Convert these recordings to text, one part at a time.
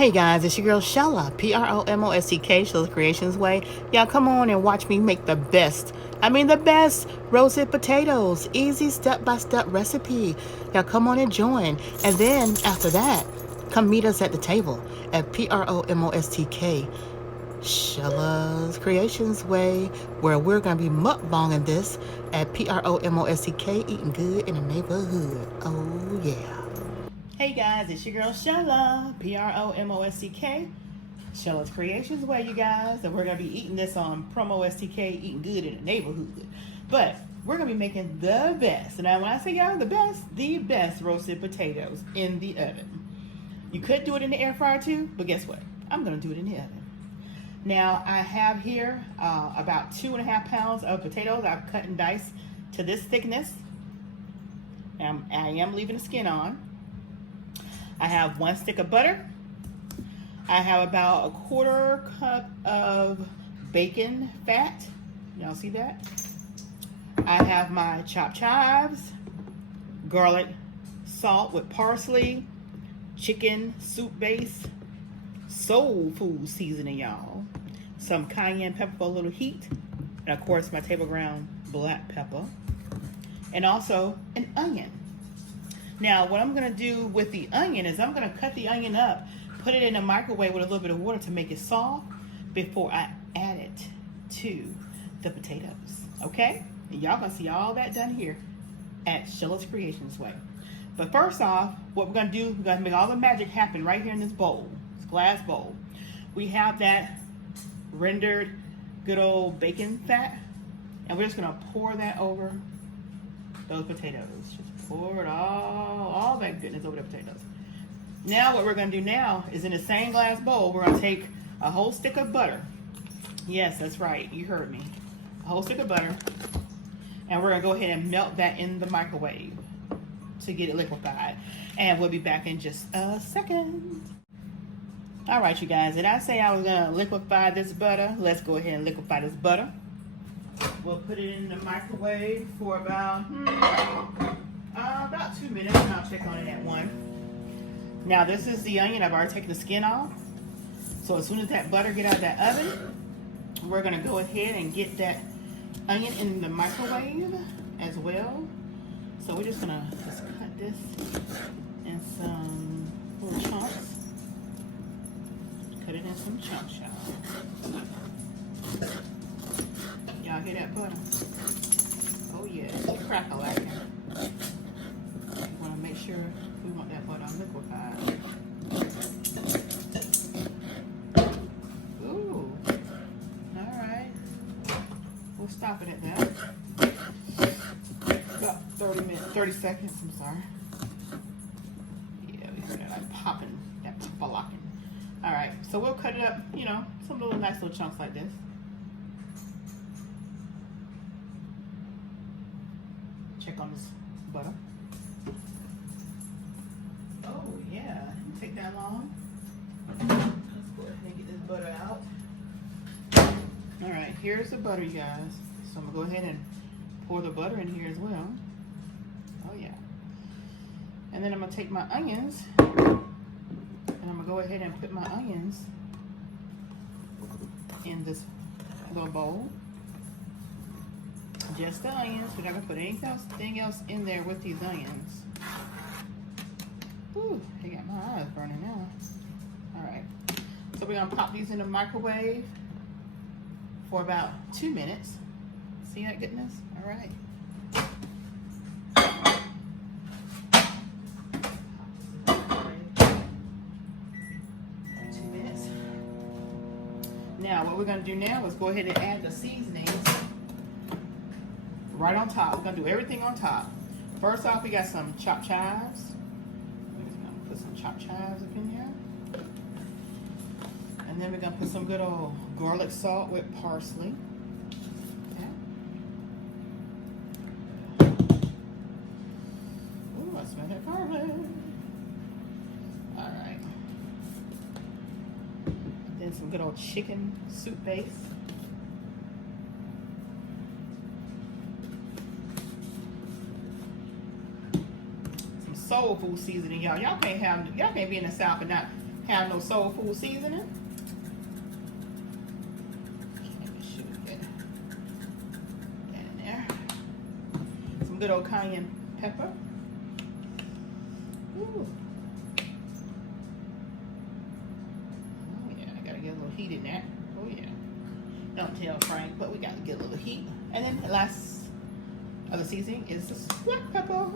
Hey guys, it's your girl Shella, PromoSTK, Shella's Creations Way. Y'all come on and watch me make the best roasted potatoes. Easy step-by-step recipe. Y'all come on and join. And then after that, come meet us at the table at PromoSTK, Shella's Creations Way, where we're going to be mukbanging this at PromoSTK, eating good in the neighborhood. Oh yeah. Hey guys, it's your girl Shella, PromoSTK, Shella's Creations Way, you guys, and we're gonna be eating this on PromoSTK, eating good in the neighborhood. But we're gonna be making the best, and when I say y'all the best roasted potatoes in the oven. You could do it in the air fryer too, but guess what? I'm gonna do it in the oven. Now I have here about 2.5 pounds of potatoes. I've cut and diced to this thickness. And I am leaving the skin on. I have 1 stick of butter. I have about 1/4 cup of bacon fat. Y'all see that? I have my chopped chives, garlic, salt with parsley, chicken soup base, soul food seasoning, y'all. Some cayenne pepper for a little heat. And of course my table ground black pepper. And also an onion. Now, what I'm gonna do with the onion is I'm gonna cut the onion up, put it in the microwave with a little bit of water to make it soft before I add it to the potatoes, okay? And y'all gonna see all that done here at Shella's Creations Way. But first off, what we're gonna do, we're gonna make all the magic happen right here in this bowl, this glass bowl. We have that rendered good old bacon fat, and we're just gonna pour that over those potatoes. Just pour it all that goodness over the potatoes. Now what we're gonna do now is in the same glass bowl, we're gonna take a whole stick of butter. Yes, that's right, you heard me. A whole stick of butter. And we're gonna go ahead and melt that in the microwave to get it liquefied. And we'll be back in just a second. All right, you guys, did I say I was gonna liquefy this butter? Let's go ahead and liquefy this butter. We'll put it in the microwave for about 2 minutes, and I'll check on it at 1. Now this is the onion. I've already taken the skin off. So as soon as that butter get out of that oven, we're gonna go ahead and get that onion in the microwave as well. So we're just gonna cut this in some little chunks. Cut it in some chunks, y'all. Y'all hear that butter? Oh yeah, it's crack-a-lacking. We want to make sure we want that butter liquefied. Ooh, all right. We'll stop it at that. About 30 seconds, I'm sorry. Yeah, we heard that like popping, that pop-a-locking. All right, so we'll cut it up, you know, some little nice little chunks like this. Check on this butter. Oh yeah, it didn't take that long. Let's go ahead and get this butter out. All right, here's the butter, you guys. So I'm gonna go ahead and pour the butter in here as well. Oh yeah. And then I'm gonna take my onions and I'm gonna go ahead and put my onions in this little bowl. Just the onions. We're not gonna put anything else in there with these onions. Ooh, I got my eyes burning now. All right, so we're gonna pop these in the microwave for about 2 minutes. See that goodness? All right. 2 minutes. Now, what we're gonna do now is go ahead and add the seasonings. Right on top. We're gonna do everything on top. First off, we got some chopped chives. We're just gonna put some chopped chives up in here. And then we're gonna put some good old garlic salt with parsley. Okay. Ooh, I smell that garlic. All right. And then some good old chicken soup base. Soul food seasoning, y'all. Y'all can't be in the South and not have no soul food seasoning. In there. Some good old cayenne pepper. Ooh. Oh yeah, I gotta get a little heat in that. Oh yeah. Don't tell Frank, but we gotta get a little heat. And then the last of the seasoning is the black pepper. All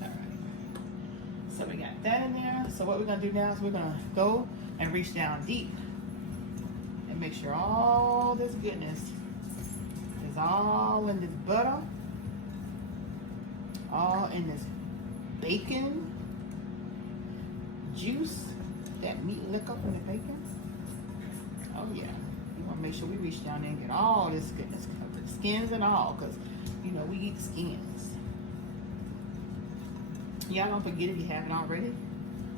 right. So we got that in there. So what we're gonna do now is we're gonna go and reach down deep and make sure all this goodness is all in this butter, all in this bacon juice, that meat liquor from the bacon. Oh yeah, we want to make sure we reach down there and get all this goodness covered, skins and all, because you know we eat skins. Y'all don't forget, if you haven't already,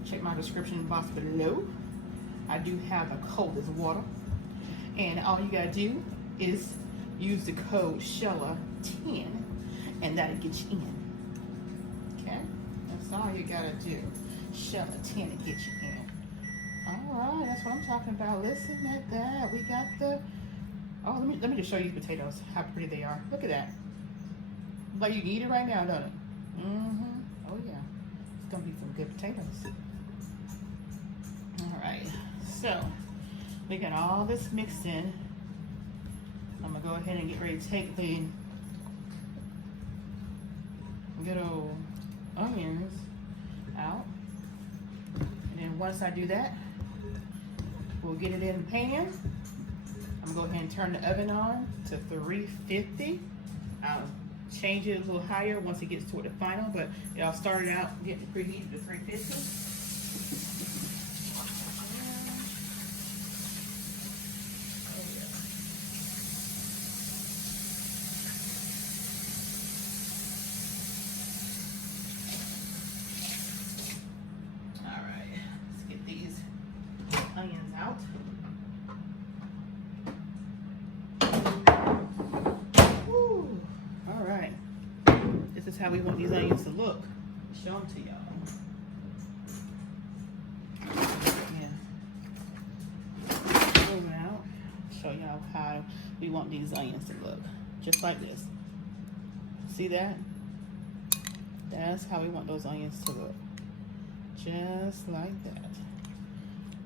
check my description box below. I do have the coldest water, and all you gotta do is use the code SHELLA10 and that'll get you in. Okay, that's all you gotta do. SHELLA10 to get you in. All right, that's what I'm talking about. Listen at that. We got the, oh, let me just show you the potatoes, how pretty they are. Look at that. Like you can eat it right now, don't it? Mm-hmm. Oh yeah, it's gonna be some good potatoes. All right, so we got all this mixed in. I'm gonna go ahead and get ready to take the good old onions out. And then once I do that, we'll get it in the pan. I'm gonna go ahead and turn the oven on to 350. I'll change it a little higher once it gets toward the final, but y'all started out getting preheated to 350. Onions out. Woo. All right. This is how we want these onions to look. Show them to y'all. Yeah. Pull it out. Show y'all how we want these onions to look. Just like this. See that? That's how we want those onions to look. Just like that.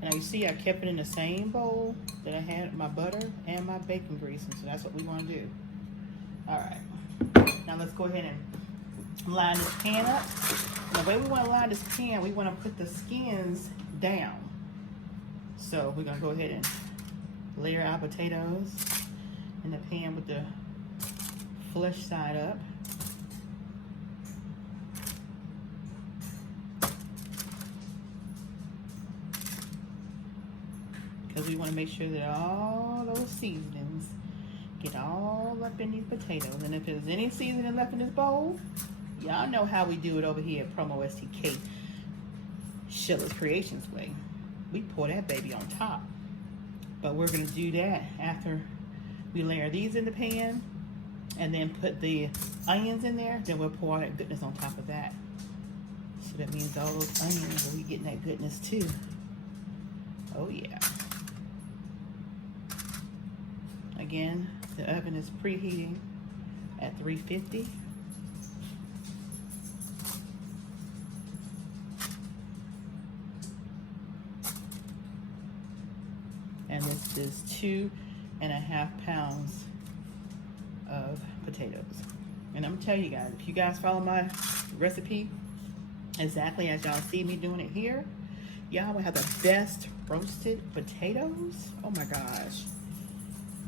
Now you see I kept it in the same bowl that I had my butter and my bacon grease, and so that's what we want to do. All right, now let's go ahead and line this pan up. And the way we want to line this pan, we want to put the skins down. So we're gonna go ahead and layer our potatoes in the pan with the flesh side up. Because we want to make sure that all those seasonings get all up in these potatoes. And if there's any seasoning left in this bowl, y'all know how we do it over here at PromoSTK, Shella's Creations way. We pour that baby on top. But we're going to do that after we layer these in the pan and then put the onions in there. Then we'll pour that goodness on top of that. So that means all those onions will be getting that goodness too. Oh yeah. Again, the oven is preheating at 350. And this is 2.5 pounds of potatoes. And I'm gonna tell you guys, if you guys follow my recipe exactly as y'all see me doing it here, y'all will have the best roasted potatoes. Oh my gosh.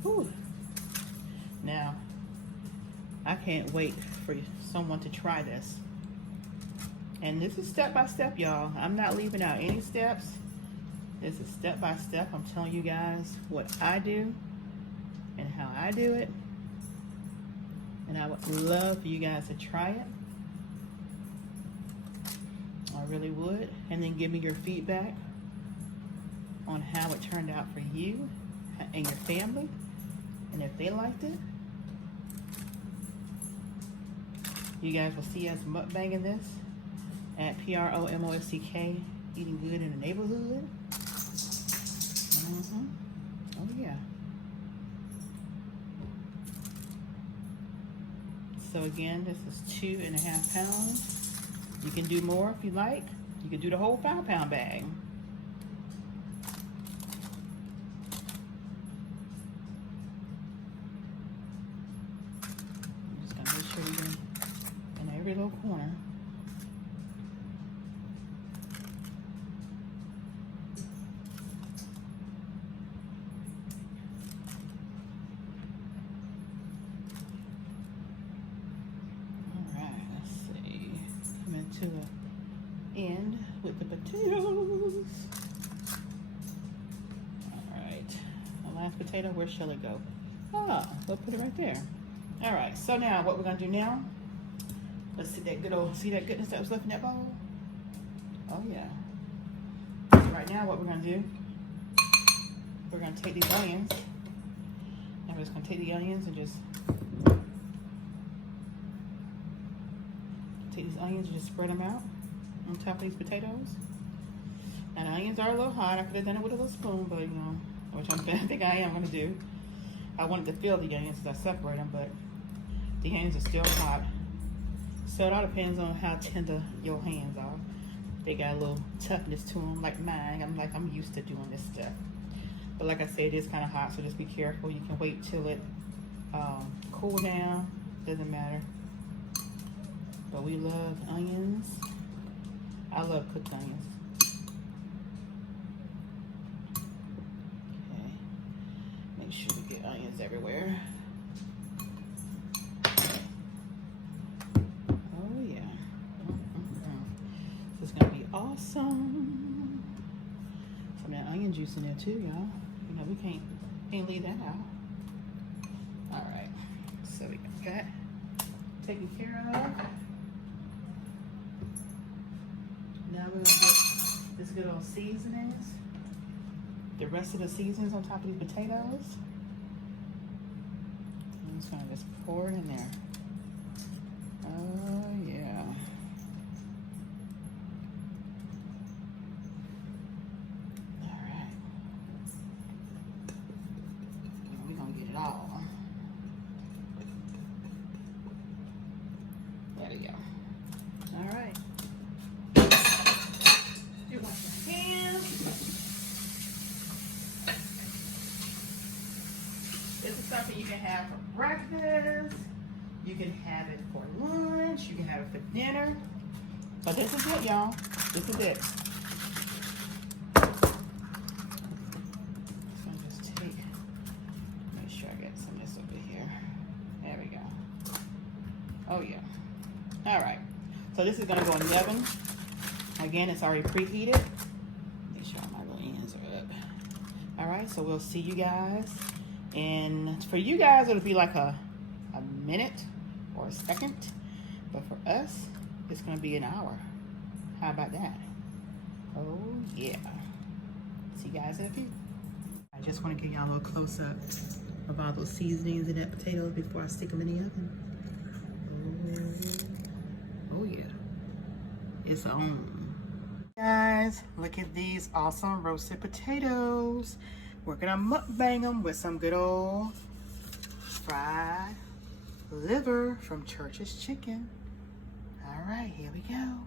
Whew. Now, I can't wait for someone to try this. And this is step by step, y'all. I'm not leaving out any steps. This is step by step. I'm telling you guys what I do and how I do it. And I would love for you guys to try it. I really would. And then give me your feedback on how it turned out for you and your family. And if they liked it, you guys will see us mukbanging this at PromoSTK Eating good in the neighborhood. Oh yeah. So again, this is 2.5 pounds. You can do more if you like. You can do the whole 5-pound bag. I'm just gonna make sure we get in every little corner. To the end with the potatoes. All right, the last potato, where shall it go? Ah, we'll put it right there. All right, so now what we're gonna do now, let's see that see that goodness that was left in that bowl? Oh yeah. So right now what we're gonna do, we're gonna take these onions, and we're just gonna take the onions and just take these onions and just spread them out on top of these potatoes. And the onions are a little hot. I could have done it with a little spoon, but you know, which I think I am gonna do. I wanted to feel the onions as I separate them, but the onions are still hot. So it all depends on how tender your hands are. They got a little toughness to them, like mine. I'm used to doing this stuff. But like I said, it is kind of hot, so just be careful. You can wait till it cool down. Doesn't matter. But we love onions. I love cooked onions. Okay. Make sure we get onions everywhere. Oh yeah. This is gonna be awesome. Some of that onion juice in there too, y'all. You know, we can't leave that out. All right. So we got that taken care of. Now we're gonna get this good old seasonings. The rest of the seasonings on top of these potatoes. I'm just gonna just pour it in there. Oh yeah. All right. We're gonna get it all. There we go. All right. You wash your hands. This is something you can have for breakfast. You can have it for lunch. You can have it for dinner. But this is it, y'all. This is it. So I'll just make sure I get some of this over here. There we go. Oh yeah. All right. So this is gonna go in the oven. Again, it's already preheated. Make sure my little ends are up. All right, so we'll see you guys. And for you guys, it'll be like a minute or a second. But for us, it's gonna be an hour. How about that? Oh yeah. See you guys in a few. I just wanna give y'all a little close up of all those seasonings in that potatoes before I stick them in the oven. Oh yeah. It's on. Guys, look at these awesome roasted potatoes. We're gonna mukbang them with some good old fried liver from Church's Chicken. All right, here we go.